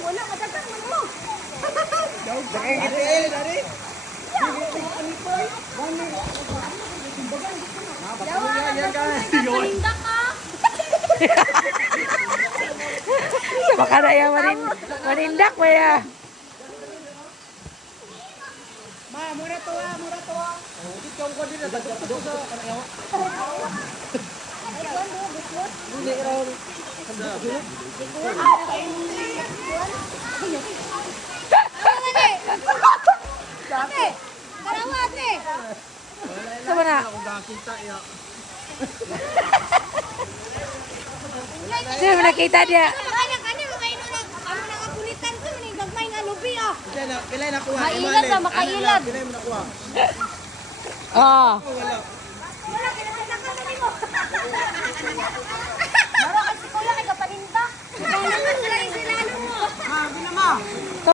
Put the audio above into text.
Wala madagang mo. Nakikitil, dari. Pahinda ka. Baka na yan manindak mo ya. Ma, mura to ah, mura to ah. Ikaw ko din sa kanayaw. Hindi raw. Ate, karawa ate. Sama na. Ako gakita ya. Sino mo nakita dia? Kanya-kanya mga ino na amo nakakulitan ko ni gagmay nga lubi ah. Pilay na kuha. Mailad ba makailad? Pilay mo na kuha. Oh. Wala. Wala kinasalakan na nimo.